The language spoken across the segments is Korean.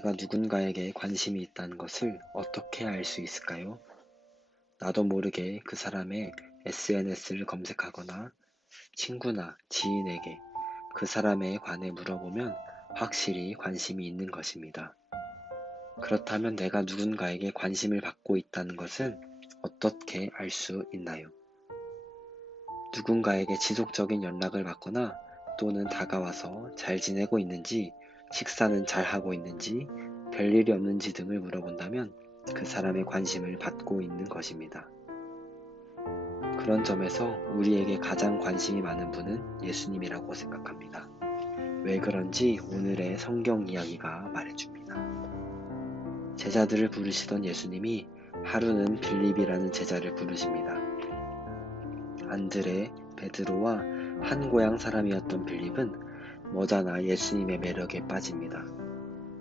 내가 누군가에게 관심이 있다는 것을 어떻게 알 수 있을까요? 나도 모르게 그 사람의 SNS를 검색하거나 친구나 지인에게 그 사람에 관해 물어보면 확실히 관심이 있는 것입니다. 그렇다면 내가 누군가에게 관심을 받고 있다는 것은 어떻게 알 수 있나요? 누군가에게 지속적인 연락을 받거나 또는 다가와서 잘 지내고 있는지, 식사는 잘 하고 있는지, 별일이 없는지 등을 물어본다면 그 사람의 관심을 받고 있는 것입니다. 그런 점에서 우리에게 가장 관심이 많은 분은 예수님이라고 생각합니다. 왜 그런지 오늘의 성경 이야기가 말해줍니다. 제자들을 부르시던 예수님이 하루는 빌립이라는 제자를 부르십니다. 안드레, 베드로와 한 고향 사람이었던 빌립은 머지않아 예수님의 매력에 빠집니다.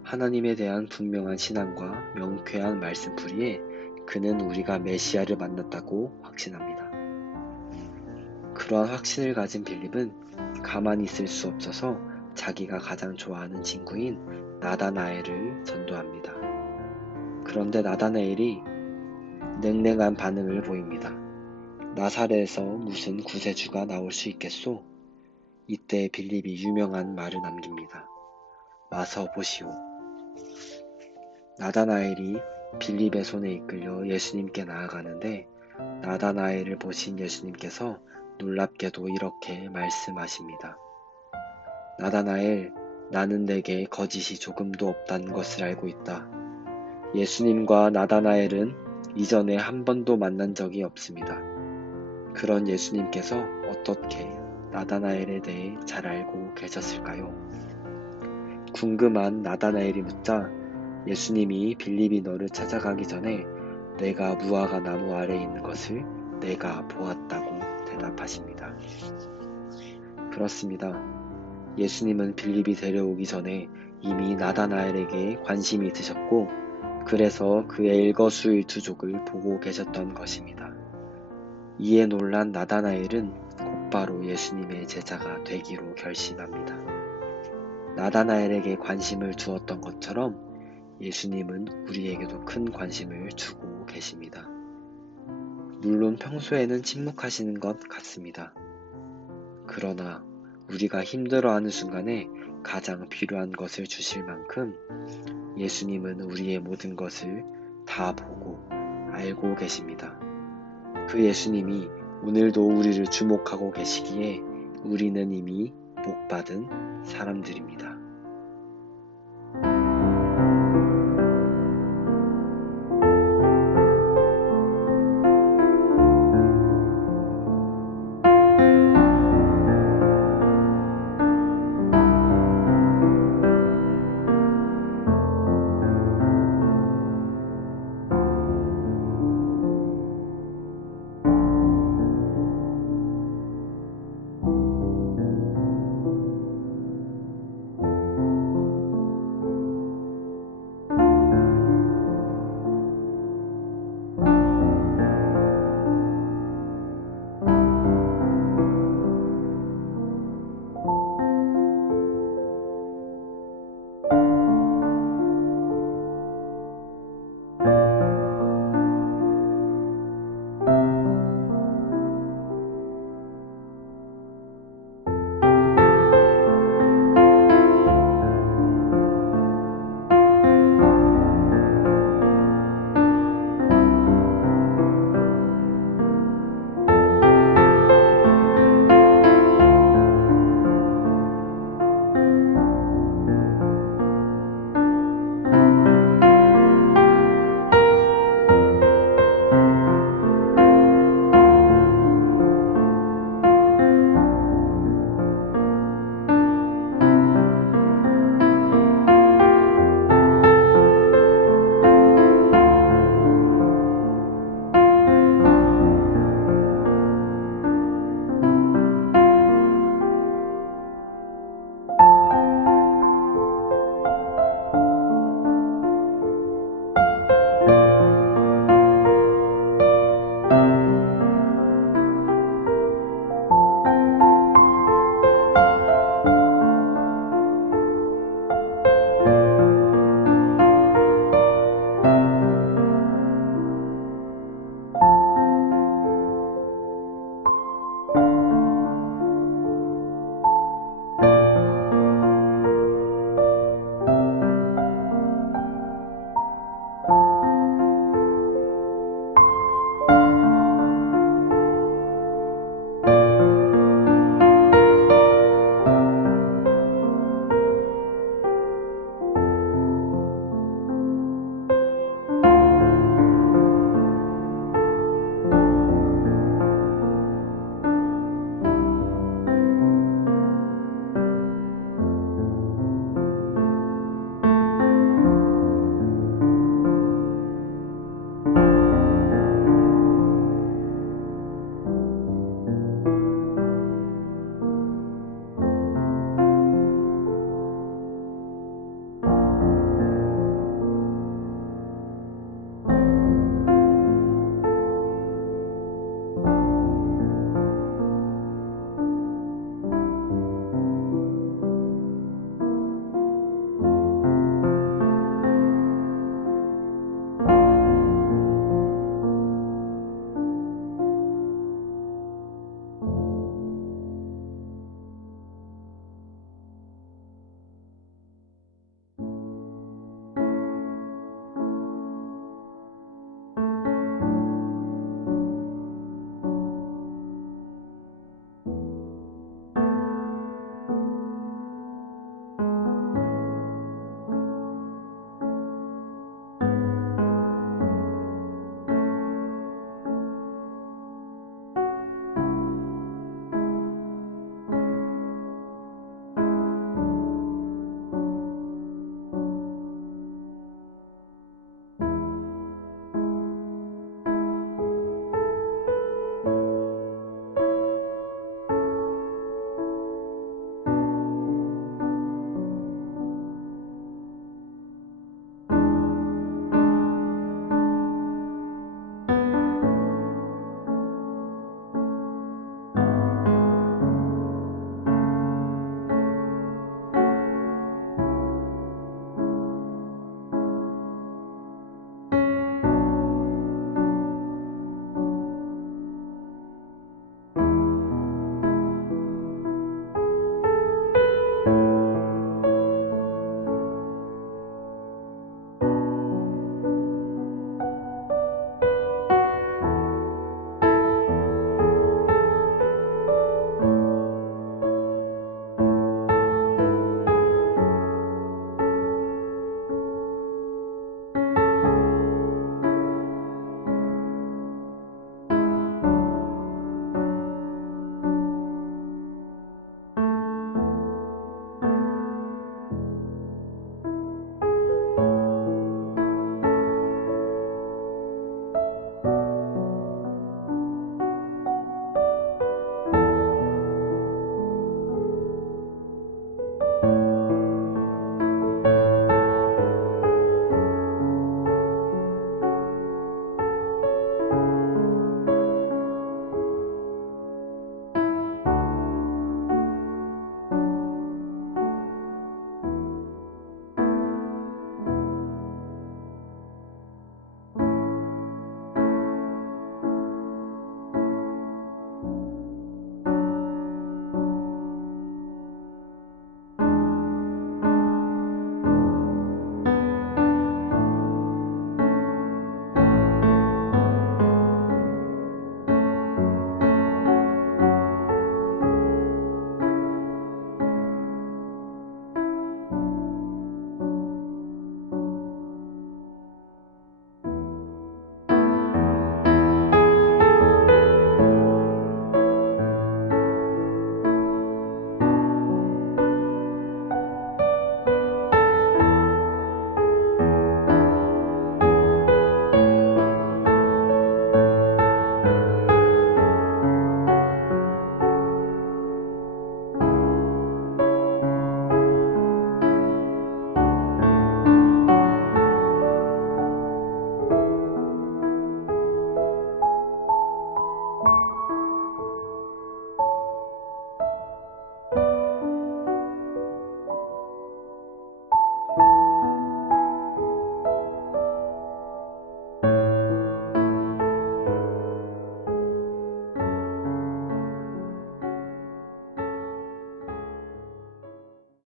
하나님에 대한 분명한 신앙과 명쾌한 말씀풀이에 그는 우리가 메시아를 만났다고 확신합니다. 그러한 확신을 가진 빌립은 가만히 있을 수 없어서 자기가 가장 좋아하는 친구인 나다나엘을 전도합니다. 그런데 나다나엘이 냉랭한 반응을 보입니다. 나사렛에서 무슨 구세주가 나올 수 있겠소? 이때 빌립이 유명한 말을 남깁니다. 와서 보시오. 나다나엘이 빌립의 손에 이끌려 예수님께 나아가는데 나다나엘을 보신 예수님께서 놀랍게도 이렇게 말씀하십니다. 나다나엘, 나는 내게 거짓이 조금도 없다는 것을 알고 있다. 예수님과 나다나엘은 이전에 한 번도 만난 적이 없습니다. 그런 예수님께서 어떻게 나다나엘에 대해 잘 알고 계셨을까요? 궁금한 나다나엘이 묻자 예수님이 빌립이 너를 찾아가기 전에 내가 무화과 나무 아래에 있는 것을 내가 보았다고 대답하십니다. 그렇습니다. 예수님은 빌립이 데려오기 전에 이미 나다나엘에게 관심이 있으셨고 그래서 그의 일거수일투족을 보고 계셨던 것입니다. 이에 놀란 나다나엘은 곧바로 예수님의 제자가 되기로 결심합니다. 나다나엘에게 관심을 두었던 것처럼 예수님은 우리에게도 큰 관심을 주고 계십니다. 물론 평소에는 침묵하시는 것 같습니다. 그러나 우리가 힘들어하는 순간에 가장 필요한 것을 주실 만큼 예수님은 우리의 모든 것을 다 보고 알고 계십니다. 그 예수님이 오늘도 우리를 주목하고 계시기에 우리는 이미 복받은 사람들입니다.